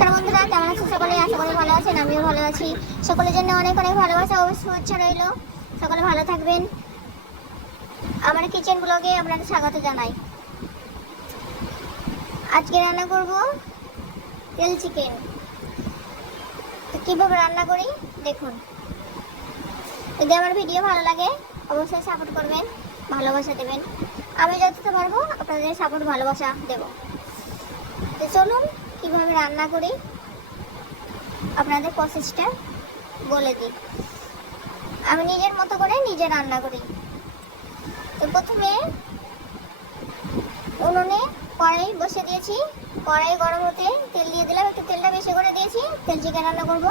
নমস্কার বন্ধুরা, কেমন আছেন সকলে? আশা করি ভালো আছেন, আমিও ভালো আছি। সকলের জন্য অনেক অনেক ভালোবাসা ও শুভেচ্ছা রইল। সকলে ভালো থাকবেন। আমার কিচেন ব্লগে আপনাদের স্বাগত জানাই। আজকে রান্না করব তেল চিকেন। তো কীভাবে রান্না করি দেখুন। যদি আমার ভিডিও ভালো লাগে অবশ্যই সাপোর্ট করবেন, ভালোবাসা দেবেন। আমি যতটা পারবো আপনাদের সাপোর্ট ভালোবাসা দেব। তো চলুন কীভাবে রান্না করি আপনাদের প্রসেসটা বলে দিই। আমি নিজের মতো করে নিজে রান্না করি। তো প্রথমে উনুনে কড়াই বসে দিয়েছি। কড়াই গরম হতে তেল দিয়ে দিলাম, একটু তেলটা বেশি করে দিয়েছি। তেল চিকেন রান্না করব।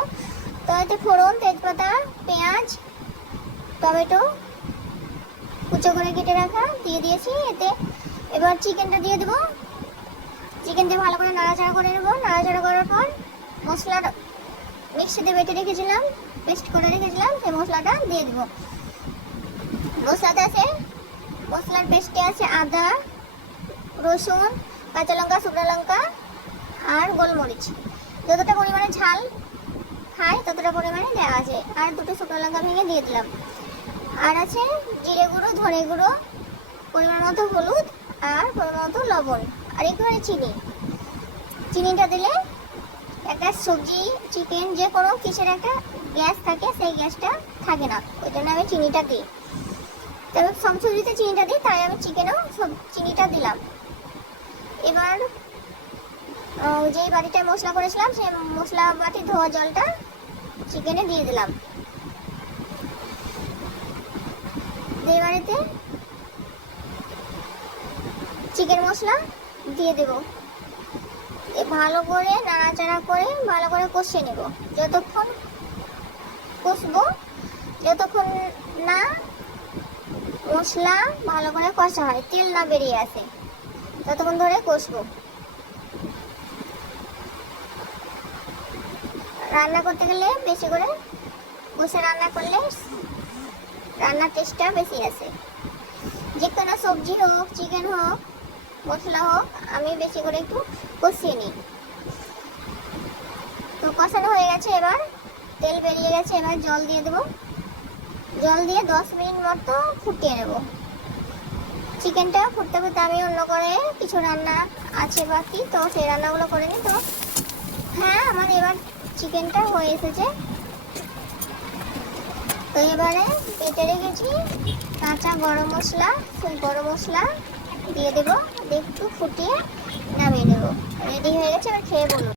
তো এতে ফোড়ন, তেজপাতা, পেঁয়াজ, টমেটো কুচো করে কেটে রাখা দিয়ে দিয়েছি। এতে এবার চিকেনটা দিয়ে দেবো। চিকেন দিয়ে ভালো করে নাড়াচাড়া করে নেবো। নাড়াচাড়া করার পর মশলাটা মিক্সিতে বেটে রেখেছিলাম, পেস্ট করে রেখেছিলাম, সেই মশলাটা দিয়ে দেবো। মশলার পেস্টে আছে আদা, রসুন, কাঁচা লঙ্কা, শুকনো লঙ্কা আর গোলমরিচ। যতটা পরিমাণে ঝাল খায় ততটা পরিমাণে দেওয়া আছে। আর দুটো শুকনো লঙ্কা ভেঙে দিয়ে দিলাম। আর আছে জিরে গুঁড়ো, ধনে গুঁড়ো, পরিমাণ মতো হলুদ আর পরিমাণ মতো লবণ আর একটুখানি চিনি। চিনিটা দিলে একটা সবজি, চিকেন, যে কোনো কিছুর একটা গ্যাস থাকে, সেই গ্যাসটা থাকে না। ওই জন্য আমি চিনিটা দিই। তবে সব সবজিতে চিনিটা দিই, তাই আমি চিকেনেও সব চিনিটা দিলাম। এবার যেই বাটিটায় মশলা করেছিলাম সেই মশলা বাটি ধোয়া জলটা চিকেনে দিয়ে দিলাম। এই বাড়িতে চিকেন মশলা দিয়ে দেবো। ভালো করে নাড়াচাড়া করে ভালো করে কষিয়ে নেব। যতক্ষণ কষবো, যতক্ষণ না মশলা ভালো করে কষা হয়, তেল না বেরিয়ে আসে, ততক্ষণ ধরে কষবো। রান্না করতে গেলে বেশি করে কষে রান্না করলে রান্নার টেস্টটা বেশি আসে। যে কোনো সবজি হোক, চিকেন হোক, মশলা হোক, আমি বেশি করে একটু কষিয়ে নিই। তো কষানো হয়ে গেছে, এবার তেল বেরিয়ে গেছে। এবার জল দিয়ে দেবো। জল দিয়ে 10 মিনিট মতো ফুটিয়ে নেব। চিকেনটা ফুটতে ফুটতে আমি অন্য করে কিছু রান্না আছে বাকি, তো সেই রান্নাগুলো করে নিই। তো হ্যাঁ, আমার এবার চিকেনটা হয়ে এসেছে। তো এবারে বেটে রেখেছি কাঁচা গরম মশলা, সেই গরম মশলা দিয়ে দেবো। একটু ফুটিয়ে নামিয়ে নেব। রেডি হয়ে গেছে, এবার খেয়ে বলুন।